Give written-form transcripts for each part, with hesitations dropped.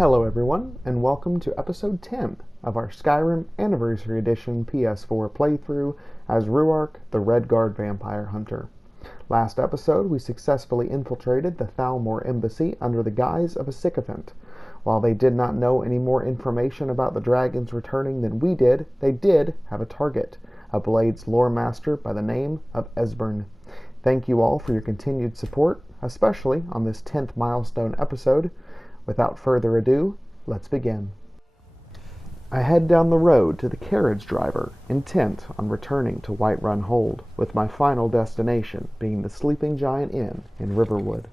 Hello everyone, and welcome to episode 10 of our Skyrim Anniversary Edition PS4 playthrough as Ruark, the Redguard Vampire Hunter. Last episode, we successfully infiltrated the Thalmor Embassy under the guise of a sycophant. While they did not know any more information about the dragons returning than we did, they did have a target, a Blades lore master by the name of Esbern. Thank you all for your continued support, especially on this 10th milestone episode. Without further ado, let's begin. I head down the road to the carriage driver, intent on returning to Whiterun Hold, with my final destination being the Sleeping Giant Inn in Riverwood.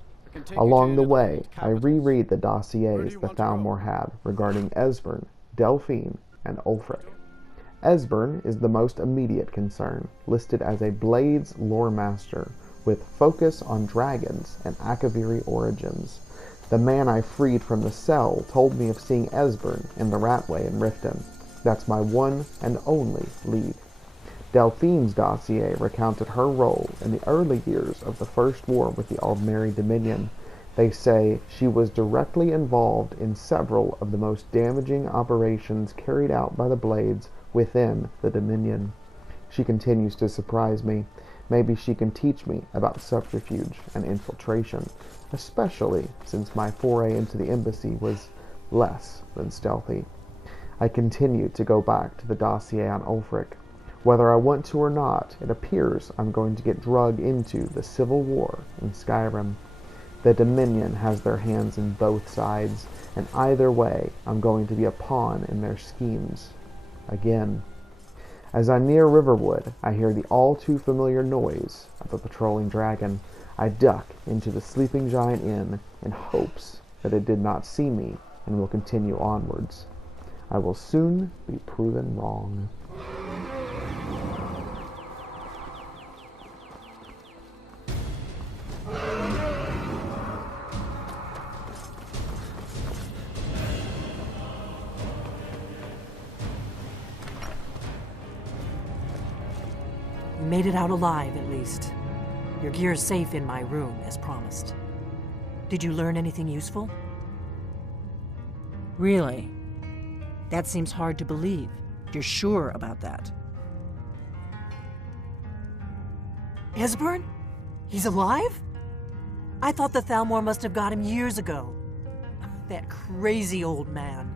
Along the way, I reread the dossiers the Thalmor had regarding Esbern, Delphine, and Ulfric. Esbern is the most immediate concern, listed as a Blades lore master, with focus on dragons and Akaviri origins. The man I freed from the cell told me of seeing Esbern in the Ratway in Riften. That's my one and only lead. Delphine's dossier recounted her role in the early years of the First War with the Aldmeri Dominion. They say she was directly involved in several of the most damaging operations carried out by the Blades within the Dominion. She continues to surprise me. Maybe she can teach me about subterfuge and infiltration, especially since my foray into the embassy was less than stealthy. I continue to go back to the dossier on Ulfric. Whether I want to or not, it appears I'm going to get dragged into the civil war in Skyrim. The Dominion has their hands in both sides, and either way, I'm going to be a pawn in their schemes. Again. As I near Riverwood, I hear the all-too-familiar noise of a patrolling dragon. I duck into the Sleeping Giant Inn in hopes that it did not see me and will continue onwards. I will soon be proven wrong. You made it out alive, at least. Your gear's safe in my room, as promised. Did you learn anything useful? Really? That seems hard to believe. You're sure about that? Esbern? He's alive? I thought the Thalmor must have got him years ago. That crazy old man.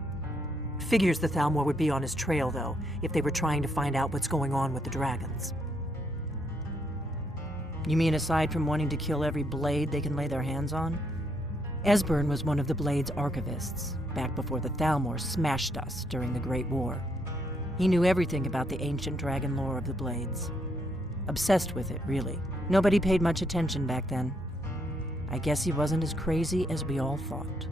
Figures the Thalmor would be on his trail, though, if they were trying to find out what's going on with the dragons. You mean aside from wanting to kill every blade they can lay their hands on? Esbern was one of the Blade's archivists, back before the Thalmor smashed us during the Great War. He knew everything about the ancient dragon lore of the Blades. Obsessed with it, really. Nobody paid much attention back then. I guess he wasn't as crazy as we all thought.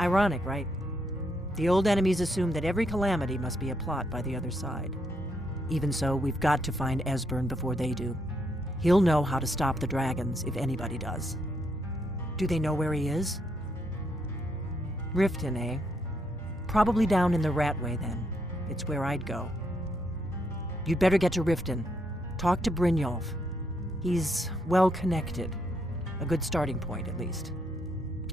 Ironic, right? The old enemies assume that every calamity must be a plot by the other side. Even so, we've got to find Esbern before they do. He'll know how to stop the dragons, if anybody does. Do they know where he is? Riften, eh? Probably down in the Ratway, then. It's where I'd go. You'd better get to Riften. Talk to Brynjolf. He's well-connected. A good starting point, at least.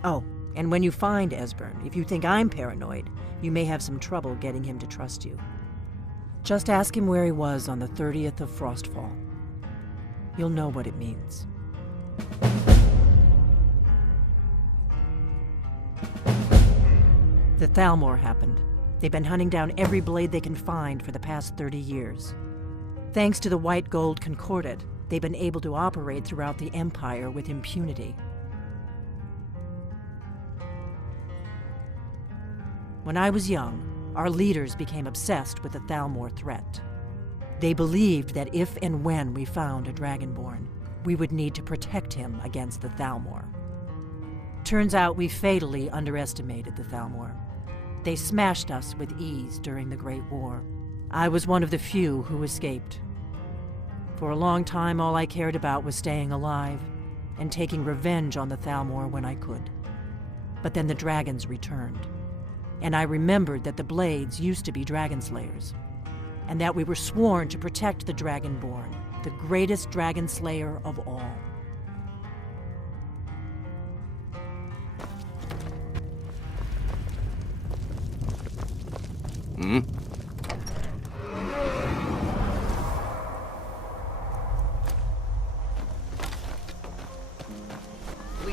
Oh, and when you find Esbern, if you think I'm paranoid, you may have some trouble getting him to trust you. Just ask him where he was on the 30th of Frostfall. You'll know what it means. The Thalmor happened. They've been hunting down every blade they can find for the past 30 years. Thanks to the White Gold Concordat, they've been able to operate throughout the Empire with impunity. When I was young, our leaders became obsessed with the Thalmor threat. They believed that if and when we found a Dragonborn, we would need to protect him against the Thalmor. Turns out we fatally underestimated the Thalmor. They smashed us with ease during the Great War. I was one of the few who escaped. For a long time, all I cared about was staying alive and taking revenge on the Thalmor when I could. But then the dragons returned. And I remembered that the Blades used to be dragon slayers, and that we were sworn to protect the Dragonborn, the greatest dragon slayer of all. Please,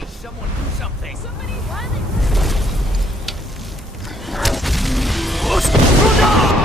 someone do something. Somebody run! Do something.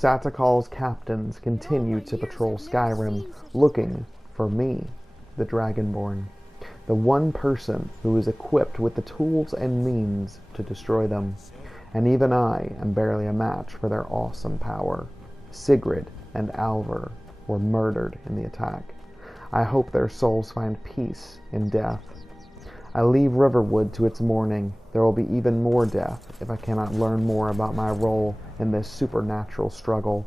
Satakal's captains continue to patrol Skyrim, looking for me, the Dragonborn, the one person who is equipped with the tools and means to destroy them. And even I am barely a match for their awesome power. Sigrid and Alvar were murdered in the attack. I hope their souls find peace in death. I leave Riverwood to its mourning. There will be even more death if I cannot learn more about my role in this supernatural struggle.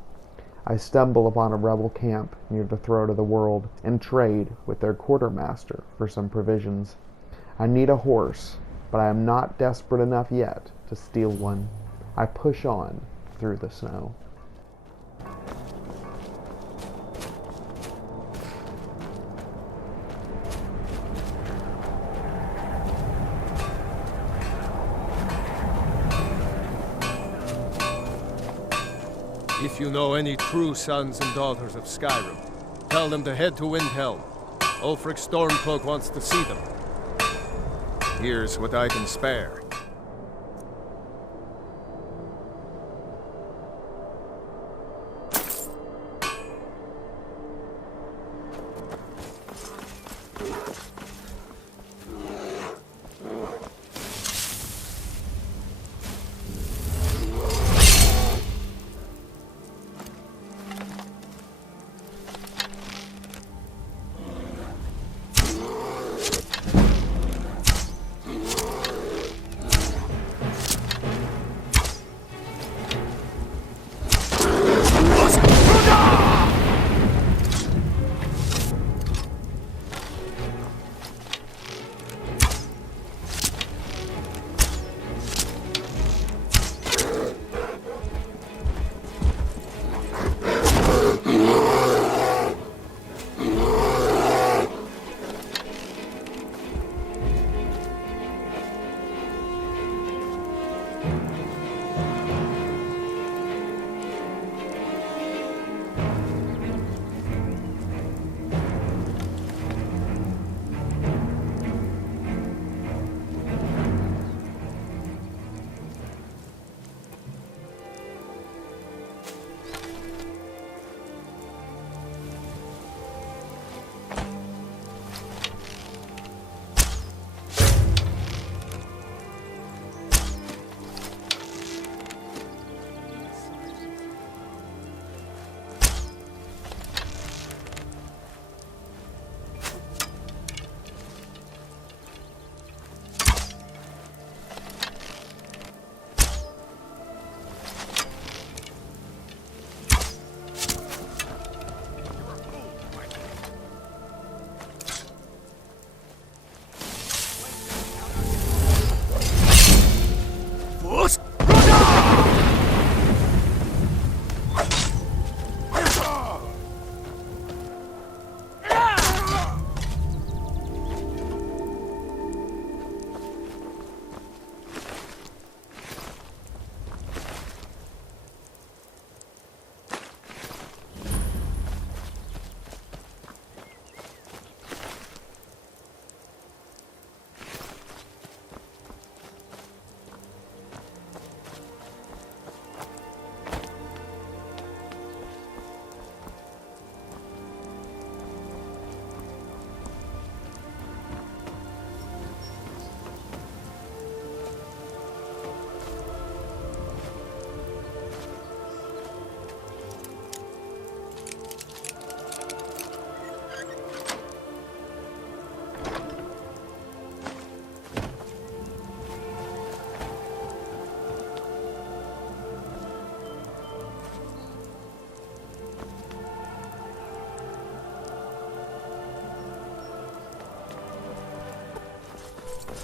I stumble upon a rebel camp near the throat of the world and trade with their quartermaster for some provisions. I need a horse, but I am not desperate enough yet to steal one. I push on through the snow. If you know any true sons and daughters of Skyrim, tell them to head to Windhelm. Ulfric Stormcloak wants to see them. Here's what I can spare.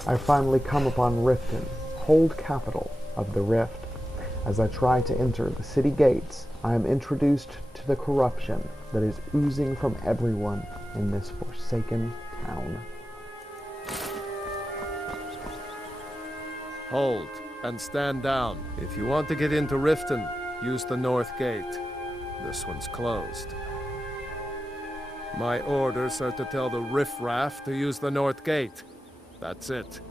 I finally come upon Riften, hold capital of the Rift. As I try to enter the city gates, I am introduced to the corruption that is oozing from everyone in this forsaken town. Hold, and stand down. If you want to get into Riften, use the north gate. This one's closed. My orders are to tell the riffraff to use the north gate. That's it.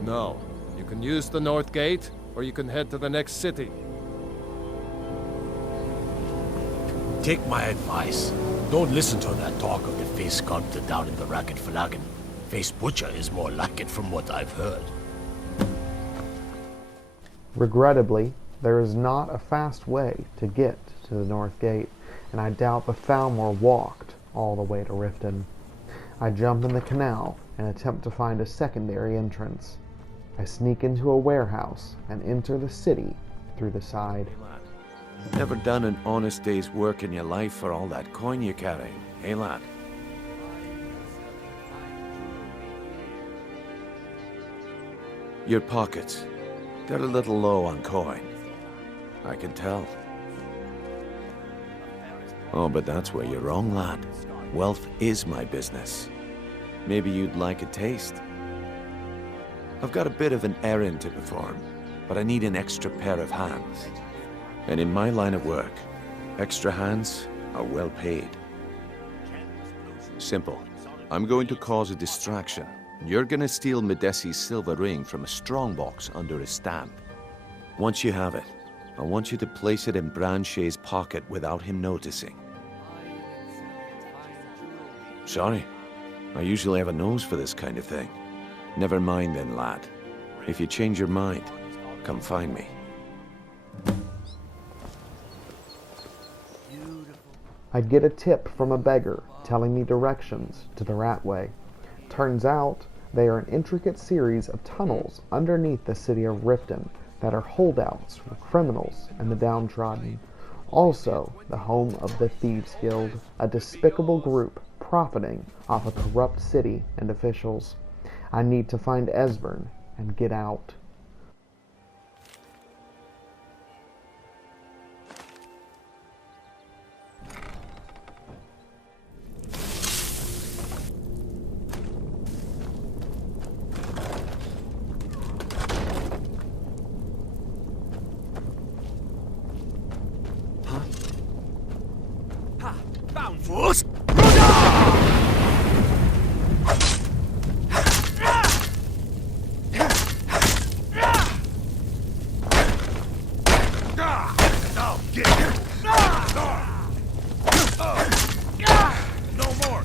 No, You can use the North Gate, or you can head to the next city. Take my advice. Don't listen to that talk of the face sculptor down in the Racket Flagon. Face Butcher is more like it from what I've heard. Regrettably, there is not a fast way to get to the North Gate, and I doubt the Thalmor walked all the way to Riften. I jump in the canal and attempt to find a secondary entrance. I sneak into a warehouse and enter the city through the side. Never done an honest day's work in your life for all that coin you're carrying, hey lad? Your pockets, they're a little low on coin. I can tell. Oh, but that's where you're wrong, lad. Wealth is my business. Maybe you'd like a taste. I've got a bit of an errand to perform, but I need an extra pair of hands. And in my line of work, extra hands are well paid. Simple. I'm going to cause a distraction. You're gonna steal Medesi's silver ring from a strongbox under his stamp. Once you have it, I want you to place it in Branche's pocket without him noticing. Sorry, I usually have a nose for this kind of thing. Never mind then, lad. If you change your mind, come find me. I get a tip from a beggar telling me directions to the Ratway. Turns out they are an intricate series of tunnels underneath the city of Riften that are holdouts for criminals and the downtrodden. Also, the home of the Thieves Guild, a despicable group profiting off a corrupt city and officials. I need to find Esbern and get out. Force! No more!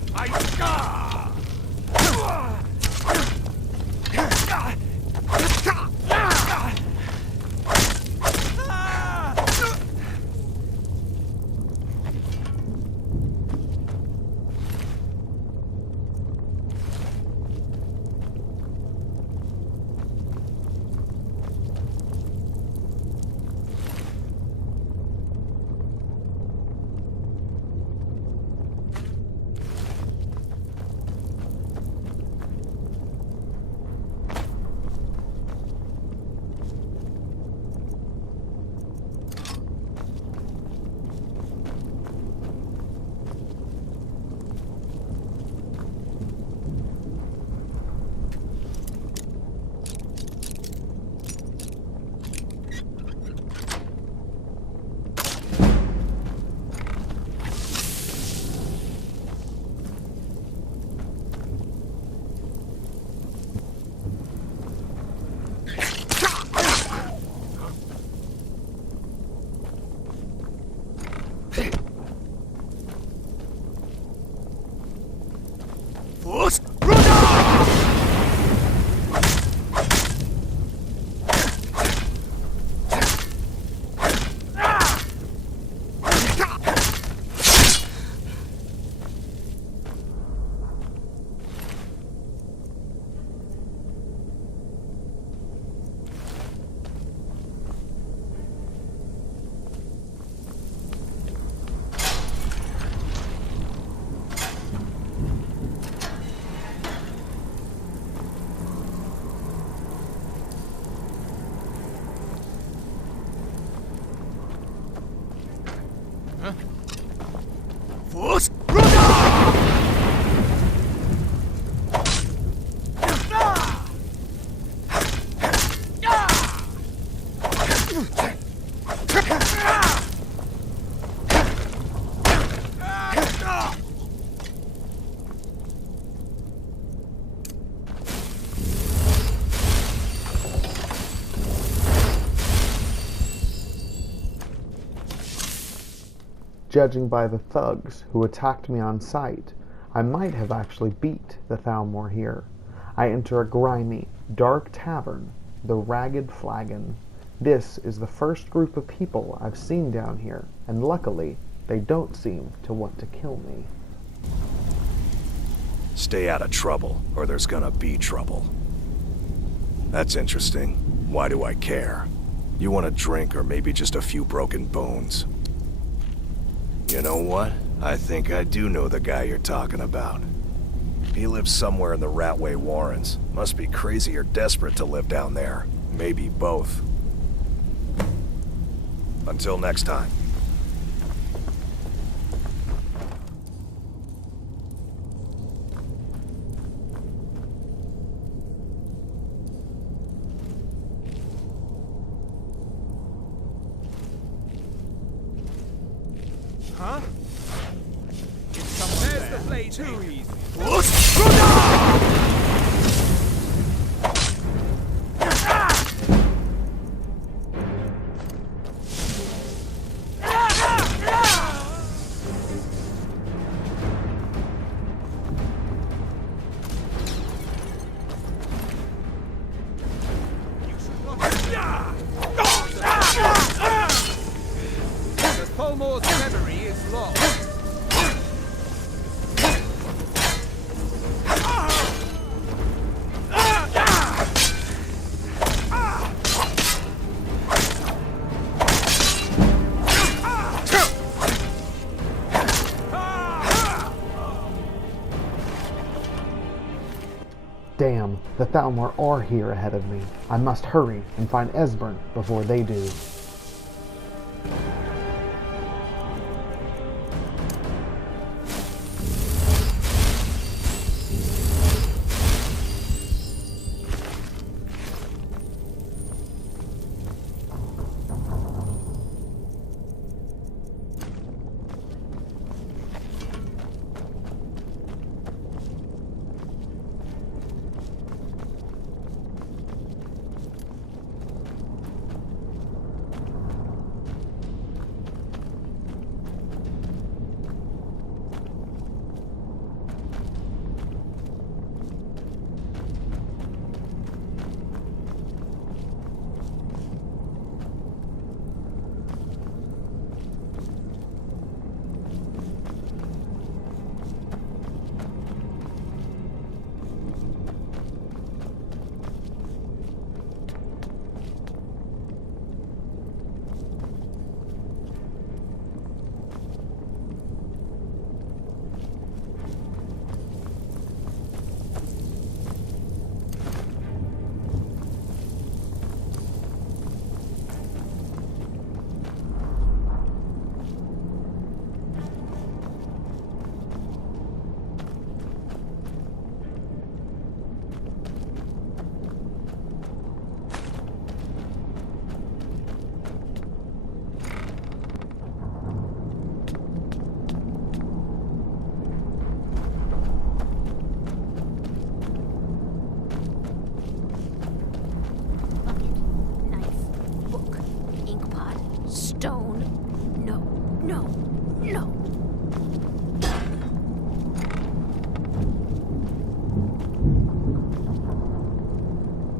Force! Judging by the thugs who attacked me on sight, I might have actually beat the Thalmor here. I enter a grimy, dark tavern, the Ragged Flagon. This is the first group of people I've seen down here, and luckily, they don't seem to want to kill me. Stay out of trouble, or there's gonna be trouble. That's interesting. Why do I care? You want a drink or maybe just a few broken bones? You know what? I think I do know the guy you're talking about. He lives somewhere in the Ratway Warrens. Must be crazy or desperate to live down there. Maybe both. Until next time. Huh? There's the blade too easy. Polmore's memory is lost. Damn, the Thalmor are here ahead of me. I must hurry and find Esbern before they do.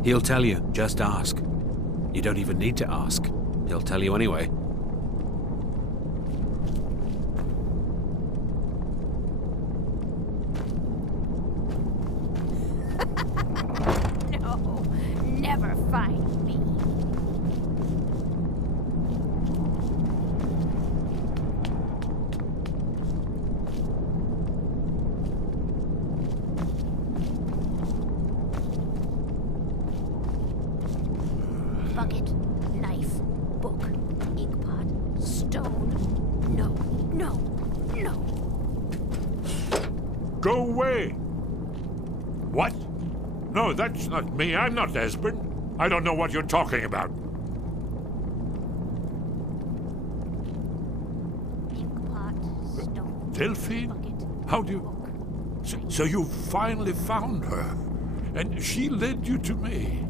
He'll tell you, just ask. You don't even need to ask. He'll tell you anyway. No, never find me. Bucket, knife, book, inkpot, stone. No, no, no. Go away! What? No, that's not me. I'm not Esbern. I don't know what you're talking about. Inkpot, stone, Delphine? bucket, How do you... book. So you finally found her, and she led you to me.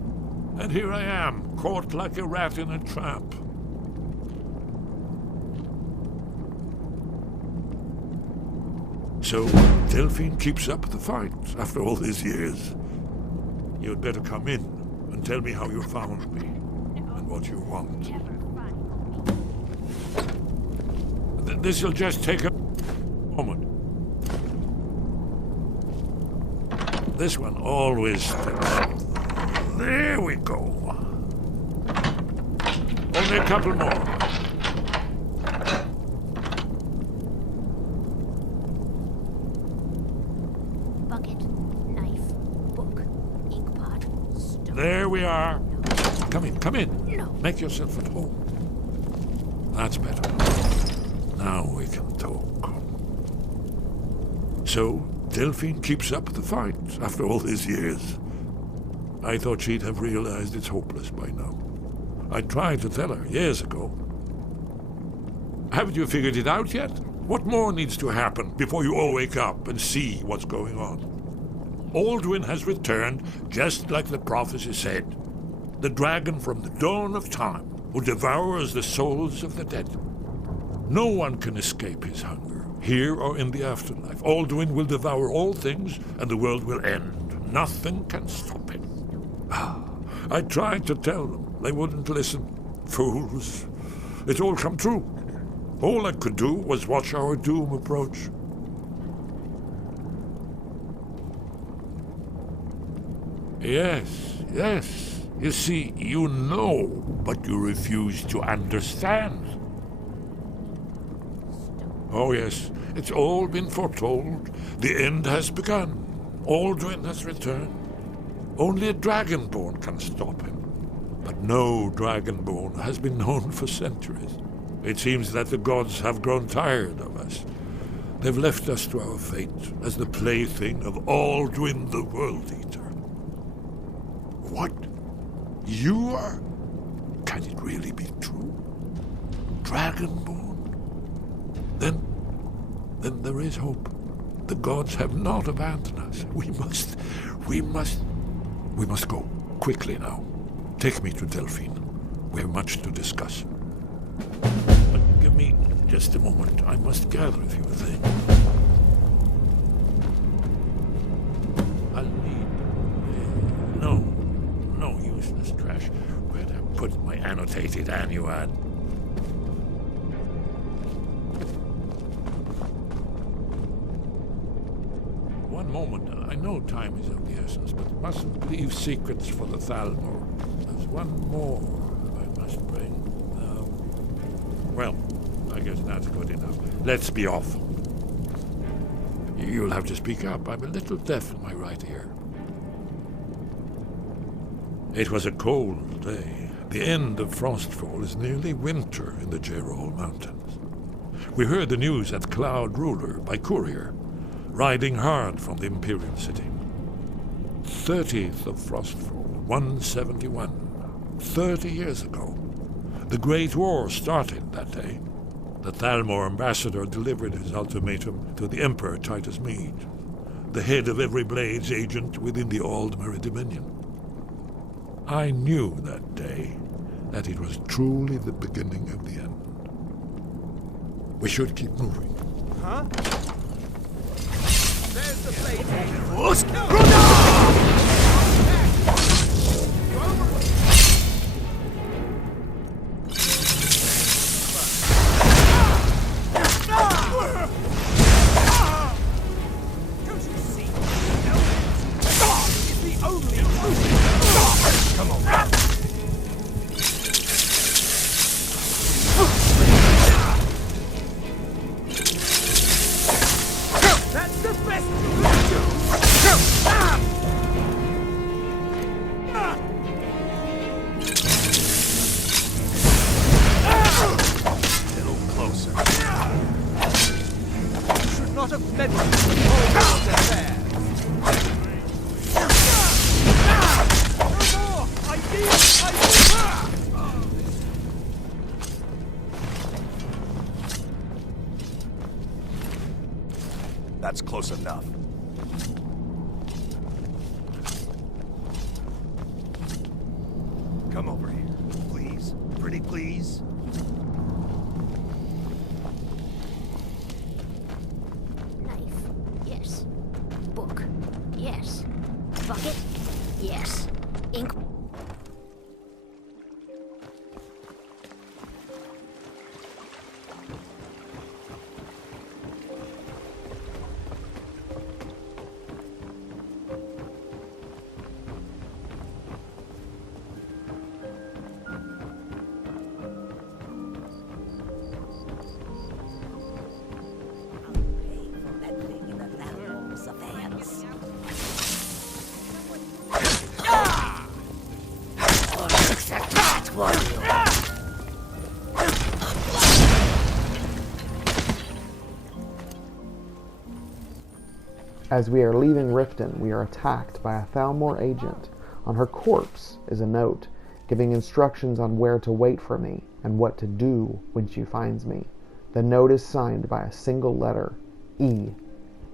And here I am, caught like a rat in a trap. So, Delphine keeps up the fight after all these years. You'd better come in and tell me how you found me and what you want. This'll just take a moment. This one always sticks. There we go. Only a couple more. Bucket, knife, book, ink pot, stone. There we are. Come in, come in. No. Make yourself at home. That's better. Now we can talk. So, Delphine keeps up the fight after all these years. I thought she'd have realized it's hopeless by now. I tried to tell her years ago. Haven't you figured it out yet? What more needs to happen before you all wake up and see what's going on? Aldwin has returned just like the prophecy said. The dragon from the dawn of time who devours the souls of the dead. No one can escape his hunger, here or in the afterlife. Aldwin will devour all things and the world will end. Nothing can stop him. I tried to tell them. They wouldn't listen. Fools. It's all come true. All I could do was watch our doom approach. Yes, yes. You see, you know, but you refuse to understand. Oh yes, it's all been foretold. The end has begun. Aldwin has returned. Only a dragonborn can stop him. But no dragonborn has been known for centuries. It seems that the gods have grown tired of us. They've left us to our fate as the plaything of Aldwin the World Eater. What? You are? Can it really be true? Dragonborn? Then there is hope. The gods have not abandoned us. We must go quickly now. Take me to Delphine. We have much to discuss. But give me just a moment. I must gather a few things. I'll need... No useless trash. Where'd I put my annotated annuad? One moment. I know time is of the essence, but mustn't leave secrets for the Thalmor. There's one more I must bring. Well, I guess that's good enough. Let's be off. You'll have to speak up. I'm a little deaf in my right ear. It was a cold day. The end of Frostfall is nearly winter in the Gerol Mountains. We heard the news at Cloud Ruler by courier, riding hard from the Imperial City. 30th of Frostfall, 171. 30 years ago. The Great War started that day. The Thalmor ambassador delivered his ultimatum to the Emperor Titus Mede, the head of every Blades agent within the Aldmeri Dominion. I knew that day that it was truly the beginning of the end. We should keep moving. Huh? There's the blade. That's close enough. Come over here, please. Pretty please. Knife, Bucket? Yes. Ink. As we are leaving Riften, we are attacked by a Thalmor agent. On her corpse is a note giving instructions on where to wait for me and what to do when she finds me. The note is signed by a single letter, E.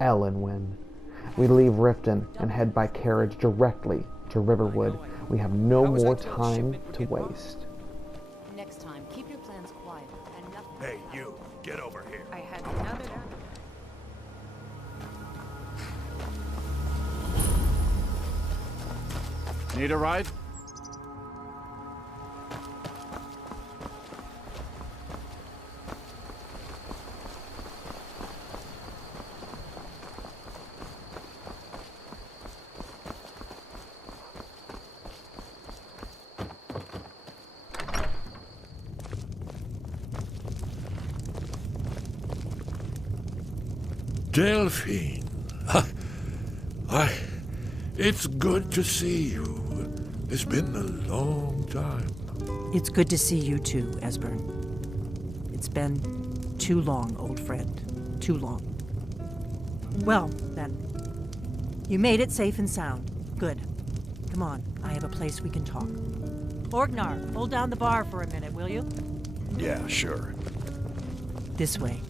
Ellenwyn. We leave Riften and head by carriage directly to Riverwood. We have no more time to waste. Next time, keep your plans quiet and nothing. Hey, you, get over here. I had another. Need a ride? Delphine. It's good to see you. It's been a long time. It's good to see you too, Esbern. It's been too long, old friend. Too long. Well, then. You made it safe and sound. Good. Come on, I have a place we can talk. Orgnar, hold down the bar for a minute, will you? Yeah, sure. This way.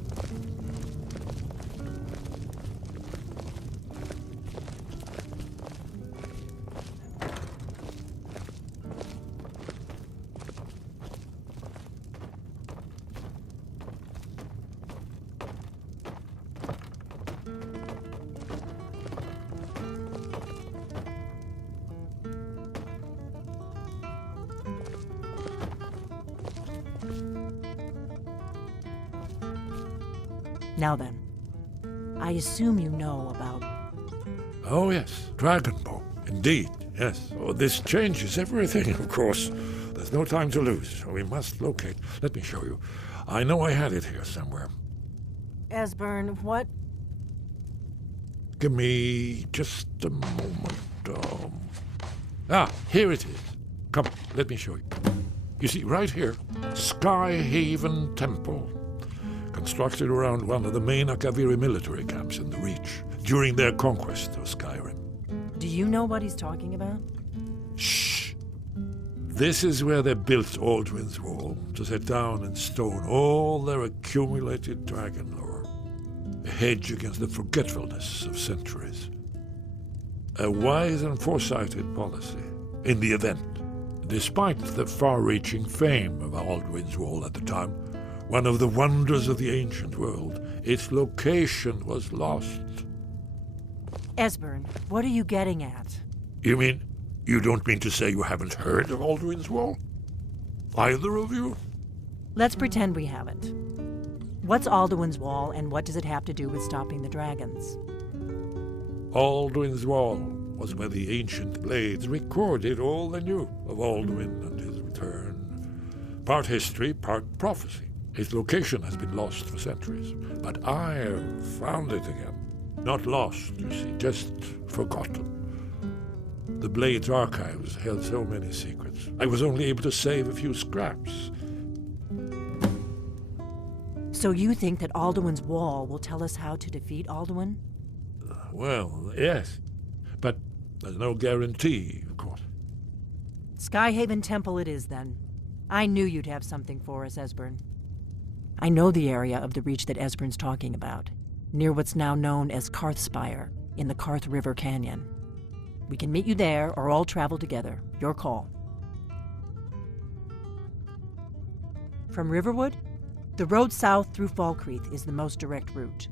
Now then, I assume you know about... Oh, yes, Dragonbow. Indeed, yes. Oh, this changes everything, of course. There's no time to lose. We must locate. Let me show you. I know I had it here somewhere. Esbern, what? Give me just a moment. Here it is. Come, let me show you. You see, right here, Skyhaven Temple. Constructed around one of the main Akaviri military camps in the Reach during their conquest of Skyrim. Do you know what he's talking about? Shh! This is where they built Aldwin's Wall, to set down in stone all their accumulated dragon lore. A hedge against the forgetfulness of centuries. A wise and foresighted policy in the event. Despite the far-reaching fame of Aldwin's Wall at the time, one of the wonders of the ancient world, its location was lost. Esbern, what are you getting at? You mean, you don't mean to say you haven't heard of Aldwin's Wall? Either of you? Let's pretend we haven't. What's Alduin's Wall, and what does it have to do with stopping the dragons? Aldwin's Wall was where the ancient blades recorded all they knew of Aldwin and his return. Part history, part prophecy. Its location has been lost for centuries, but I have found it again. Not lost, you see, just forgotten. The Blade's archives held so many secrets. I was only able to save a few scraps. So you think that Alduin's Wall will tell us how to defeat Alduin? Well, yes, but there's no guarantee, of course. Skyhaven Temple it is, then. I knew you'd have something for us, Esbern. I know the area of the Reach that Esbern's talking about, near what's now known as Karthspire, in the Karth River Canyon. We can meet you there, or all travel together. Your call. From Riverwood, the road south through Falkreath is the most direct route.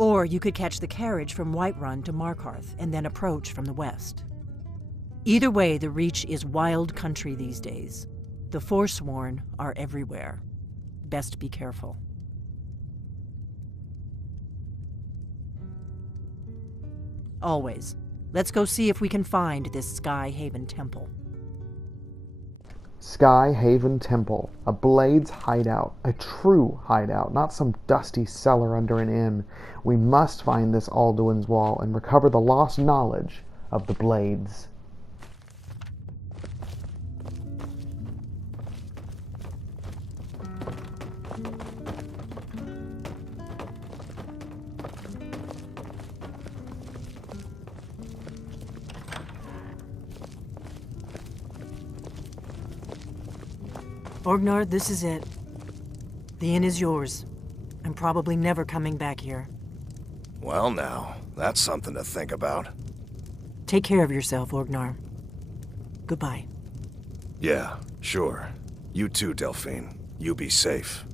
Or you could catch the carriage from Whiterun to Markarth and then approach from the west. Either way, the Reach is wild country these days. The Forsworn are everywhere. Best be careful. Always. Let's go see if we can find this Sky Haven Temple. Sky Haven Temple, a Blade's hideout, a true hideout, not some dusty cellar under an inn. We must find this Alduin's Wall and recover the lost knowledge of the Blades. Orgnar, this is it. The inn is yours. I'm probably never coming back here. Well now, that's something to think about. Take care of yourself, Orgnar. Goodbye. Yeah, sure. You too, Delphine. You be safe.